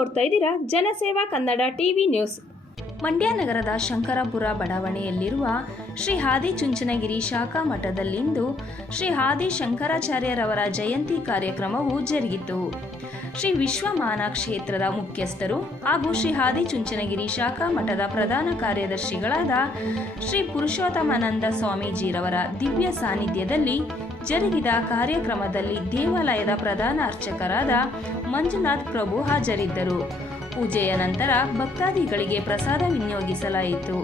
ನೋಡುತ್ತಿದ್ದೀರಾ ಜನಸೇವಾ Kannada TV news. Mandya ನಗರದ ಶಂಕರಪುರ ಬಡಾವಣೆಯಲ್ಲಿರುವ ಶ್ರೀ ಹಾದಿ ಚುಂಚನಗಿರಿ ಶಾಖಾ ಮಠದಲ್ಲಿಂದು ಶ್ರೀ ಹಾದಿ ಶಂಕರಾಚಾರ್ಯರವರ ಜಯಂತಿ ಕಾರ್ಯಕ್ರಮವು ಜರುಗಿತು. ಶ್ರೀ ವಿಶ್ವಮಾನ ಕ್ಷೇತ್ರದ ಮುಖ್ಯಸ್ಥರು ಹಾಗೂ ಶ್ರೀ ಹಾದಿ ಚುಂಚನಗಿರಿ ಶಾಖಾ ಮಠದ ಪ್ರಧಾನ ಕಾರ್ಯದರ್ಶಿಗಳಾದ ಶ್ರೀ ಪುರುಷೋತ್ತಮಾನಂದ ಸ್ವಾಮೀಜಿರವರ ದಿವ್ಯ ಸಾನ್ನಿಧ್ಯದಲ್ಲಿ ಜರುಗಿದ ಕಾರ್ಯಕ್ರಮದಲ್ಲಿ ದೇವಾಲಯದ ಪ್ರಧಾನ ಅರ್ಚಕರಾದ ಮಂಜುನಾಥ್ ಪ್ರಭು ಹಾಜರಿದ್ದರು. ಪೂಜೆಯ ನಂತರ ಭಕ್ತಾದಿಗಳಿಗೆ ಪ್ರಸಾದ ವಿನಿಯೋಗಿಸಲಾಯಿತು.